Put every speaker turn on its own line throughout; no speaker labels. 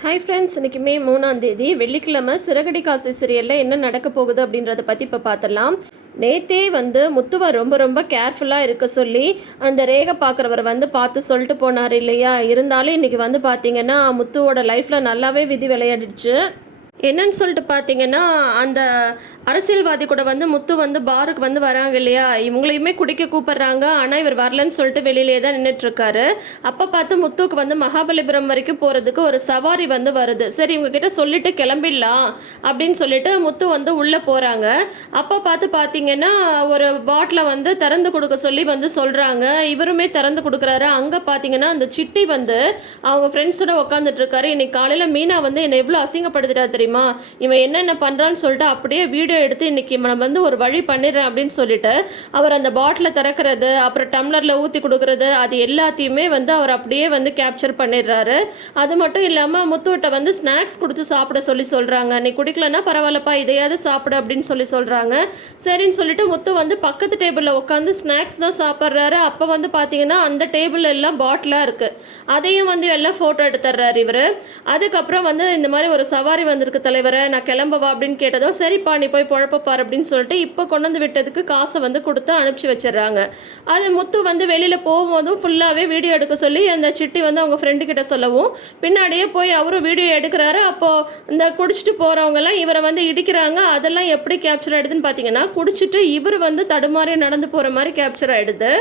Hi friends இன்றைக்கி மே மூணாம் தேதி வெள்ளிக்கிழமை சிறகடி காசு சீரியலில் என்ன நடக்க போகுது அப்படின்றத பற்றி இப்போ பார்த்துடலாம் நேத்தே வந்து முத்துவை ரொம்ப ரொம்ப கேர்ஃபுல்லாக இருக்க சொல்லி அந்த ரேகை பார்க்குறவர் வந்து பார்த்து சொல்லிட்டு போனார் இல்லையா? இருந்தாலும் இன்றைக்கி வந்து பார்த்தீங்கன்னா முத்துவோட லைஃப்பில் நல்லாவே விதி விளையாடிடுச்சு. என்னன்னு சொல்லிட்டு பார்த்தீங்கன்னா அந்த அரசியல்வாதி கூட வந்து முத்து வந்து பாருக்கு வந்து வராங்க இல்லையா? இவங்களையுமே குடிக்க கூப்பிடுறாங்க. ஆனால் இவர் வரலன்னு சொல்லிட்டு வெளியிலே தான் நின்றுட்டு இருக்காரு அப்போ பார்த்து முத்துக்கு வந்து மகாபலிபுரம் வரைக்கும் போகிறதுக்கு ஒரு சவாரி வந்து வருது. சரி இவங்க கிட்ட சொல்லிட்டு கிளம்பிடலாம் அப்படின்னு சொல்லிட்டு முத்து வந்து உள்ளே போகிறாங்க அப்போ பார்த்து பார்த்தீங்கன்னா ஒரு பாட்டிலை வந்து திறந்து கொடுக்க சொல்லி வந்து சொல்கிறாங்க இவருமே திறந்து கொடுக்குறாரு. அங்கே பார்த்தீங்கன்னா அந்த சிட்டி வந்து அவங்க ஃப்ரெண்ட்ஸோட உட்காந்துட்டு இருக்காரு இன்னைக்கு காலையில் மீனா வந்து என்னை எவ்வளோ அசிங்கப்படுத்திட்டா தெரியும்? இவன் என்னென்ன பண்ணுறான்னு சொல்லிட்டு அப்படியே வீடியோ எடுத்து இன்னைக்கு இவனை வந்து ஒரு வழி பண்ணிடுறேன் அப்படின்னு சொல்லிட்டு அவர் அந்த பாட்டிலை திறக்கிறது அப்புறம் டம்ளரில் ஊற்றி கொடுக்கறது அது எல்லாத்தையுமே வந்து அவர் அப்படியே வந்து கேப்சர் பண்ணிடுறாரு. அது மட்டும் இல்லாமல் முத்துவிட்ட வந்து ஸ்நாக்ஸ் கொடுத்து சாப்பிட சொல்லி சொல்கிறாங்க நீ குடிக்கலன்னா பரவாயில்லப்பா இதையாவது சாப்பிடு அப்படின்னு சொல்லி சொல்கிறாங்க சரின்னு சொல்லிட்டு முத்து வந்து பக்கத்து டேபிளில் உட்காந்து ஸ்நாக்ஸ் தான் சாப்பிட்றாரு. அப்போ வந்து பார்த்தீங்கன்னா அந்த டேபிள் எல்லாம் பாட்டிலாக இருக்குது அதையும் வந்து எல்லாம் ஃபோட்டோ எடுத்துடுறாரு இவர். அதுக்கப்புறம் வந்து இந்த மாதிரி ஒரு சவாரி வந்திருக்கு தலைவரை நான் கிளம்பவா அப்படின்னு கேட்டதோ சரிப்பா நீ போய் பாரு அப்படின்னு சொல்லிட்டு இப்போ கொண்டு வந்து விட்டதுக்கு காசை வந்து கொடுத்து அனுப்பிச்சி வச்சிடுறாங்க. அது முத்து வந்து வெளியில் போகும்போதும் ஃபுல்லாகவே வீடியோ எடுக்க சொல்லி அந்த சிட்டி வந்து அவங்க ஃப்ரெண்டு கிட்ட சொல்லவும் பின்னாடியே போய் அவரும் வீடியோ எடுக்கிறாரு. அப்போது இந்த குடிச்சிட்டு போகிறவங்கலாம் இவரை வந்து இடிக்கிறாங்க. அதெல்லாம் எப்படி கேப்சர் ஆகிடுதுன்னு பார்த்தீங்கன்னா குடிச்சிட்டு இவர் வந்து தடுமாறி நடந்து போகிற மாதிரி கேப்சர் ஆகிடுது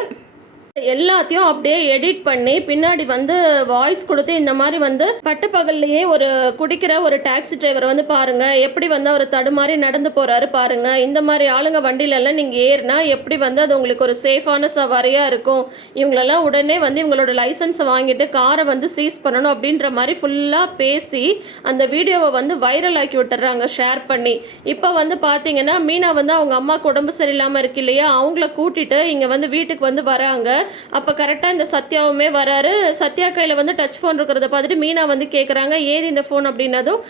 எல்லாத்தையும் அப்படியே எடிட் பண்ணி பின்னாடி வந்து வாய்ஸ் கொடுத்து இந்த மாதிரி வந்து பட்டப்பகல்லையே ஒரு குடிக்கிற ஒரு டாக்ஸி டிரைவர் வந்து பாருங்க எப்படி வந்து அவர் தடுமாறி நடந்து போறாரு பாருங்க. இந்த மாதிரி ஆளுங்க வண்டியில எல்லாம் நீங்க ஏறினா எப்படி வந்து அது உங்களுக்கு ஒரு சேஃபான சவாரியா இருக்கும். இவங்களெல்லாம் உடனே வந்து இவங்களோட லைசன்ஸை வாங்கிட்டு காரை வந்து சீஸ் பண்ணணும் அப்படின்ற மாதிரி ஃபுல்லா பேசி அந்த வீடியோவை வந்து வைரல் ஆக்கி விட்டுறாங்க ஷேர் பண்ணி. இப்போ வந்து பாத்தீங்கன்னா மீனா வந்து அவங்க அம்மாவுக்கு உடம்பு சரியில்லாம இருக்கு இல்லையா? அவங்கள கூட்டிட்டு இங்க வந்து வீட்டுக்கு வந்து வராங்க. அப்போ கரெக்டாக இந்த சத்யாவுமே வராரு. சத்யா கையில் வந்து டச் ஃபோன் இருக்கிறத பார்த்துட்டு மீனா வந்து கேட்குறாங்க ஏது இந்த ஃபோன் அப்படின்னதும்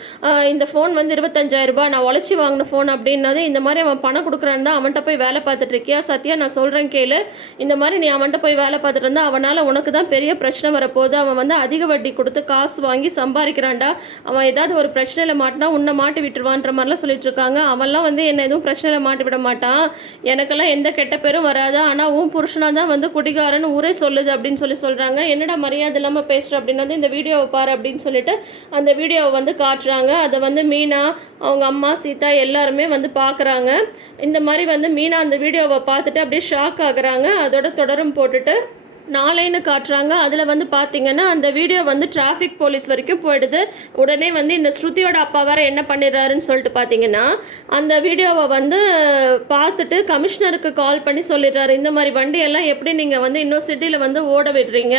இந்த ஃபோன் வந்து இருபத்தஞ்சாயிரரூபா நான் உழைச்சி வாங்கின ஃபோன் அப்படின்னதும் இந்த மாதிரி அவன் பணம் கொடுக்குறான்டா அவன்கிட்ட போய் வேலை பார்த்துட்டு இருக்கியா? சத்யா நான் சொல்கிறேன் கேளு. இந்த மாதிரி நீ அவன்கிட்ட போய் வேலை பார்த்துட்டு இருந்தா அவனால் உனக்கு தான் பெரிய பிரச்சனை வரப்போகுது. அவன் வந்து அதிக வட்டி கொடுத்து காசு வாங்கி சம்பாதிக்கிறான்டா. அவன் ஏதாவது ஒரு பிரச்சனையில் மாட்டினா உன்னை மாட்டி விட்டுருவான்ற மாதிரிலாம் சொல்லிட்டு இருக்காங்க. அவன்லாம் வந்து என்ன எதுவும் பிரச்சனையில் மாட்டி விட மாட்டான். எனக்கெல்லாம் எந்த கெட்ட பேரும் வராது. ஆனால் உன் புருஷனாக தான் வந்து குடிகாரன்னு ஊரே சொல்லுது அப்படின்னு சொல்லி சொல்கிறாங்க என்னடா மரியாதை இல்லாமல் பேசுகிற அப்படின்னு வந்து இந்த வீடியோவை பாரு அப்படின்னு சொல்லிட்டு அந்த வீடியோவை வந்து காட்டுறாங்க. அதை வந்து மீனா அவங்க அம்மா சீதா எல்லாருமே வந்து பார்க்குறாங்க இந்த மாதிரி வந்து மீனா அந்த வீடியோவை பார்த்துட்டு அப்படியே ஷாக் ஆகுறாங்க. அதோட தொடரும் போட்டுட்டு நாளைன்னு காட்டுறாங்க. அதில் வந்து பார்த்தீங்கன்னா அந்த வீடியோ வந்து டிராஃபிக் போலீஸ் வரைக்கும் போயிடுது. உடனே வந்து இந்த ஸ்ருதியோட அப்பா வேறு என்ன பண்ணிடுறாருன்னு சொல்லிட்டு பார்த்தீங்கன்னா அந்த வீடியோவை வந்து பார்த்துட்டு கமிஷனருக்கு கால் பண்ணி சொல்லிடுறாரு. இந்த மாதிரி வண்டியெல்லாம் எப்படி நீங்கள் வந்து இன்னும் சிட்டியில் வந்து ஓட விடுறீங்க?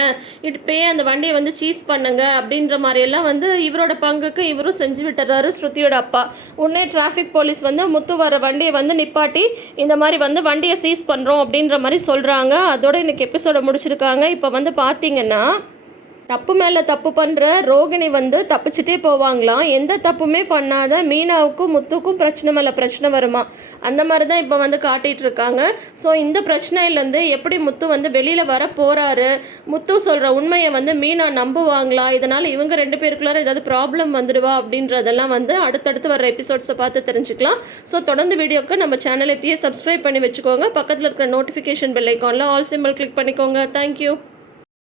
இப்பயே அந்த வண்டியை வந்து சீஸ் பண்ணுங்க அப்படின்ற மாதிரியெல்லாம் வந்து இவரோட பங்குக்கு இவரும் செஞ்சு விட்டுறாரு ஸ்ருதியோட அப்பா. உடனே டிராஃபிக் போலீஸ் வந்து முத்து வர வண்டியை வந்து நிப்பாட்டி இந்த மாதிரி வந்து வண்டியை சீஸ் பண்ணுறோம் அப்படின்ற மாதிரி சொல்கிறாங்க அதோட இன்னைக்கு எபிசோட இருக்காங்க. இப்போ வந்து பார்த்தீங்கன்னா தப்பு மேலே தப்பு பண்ணுற ரோகிணி வந்து தப்பிச்சுட்டே போவாங்களாம். எந்த தப்புமே பண்ணாத மீனாவுக்கும் முத்துக்கும் பிரச்சனை மேலே பிரச்சனை வருமா? அந்த மாதிரி தான் இப்போ வந்து காட்டிகிட்டு இருக்காங்க. ஸோ இந்த பிரச்சனையிலேருந்து எப்படி முத்து வந்து வெளியில் வர போகிறாரு முத்து சொல்கிற உண்மையை வந்து மீனா நம்புவாங்களா? இதனால் இவங்க ரெண்டு பேருக்குள்ளார ஏதாவது ப்ராப்ளம் வந்துடுவா அப்படின்றதெல்லாம் வந்து அடுத்தடுத்து வர எபிசோட்ஸை பார்த்து தெரிஞ்சுக்கலாம். ஸோ தொடர்ந்து வீடியோக்கு நம்ம சேனலை இப்பயே சப்ஸ்கிரைப் பண்ணி வச்சுக்கோங்க. பக்கத்தில் இருக்கிற நோட்டிஃபிகேஷன் பெல் ஐக்கானில் ஆல் சிம்பிள் கிளிக் பண்ணிக்கோங்க. Thank you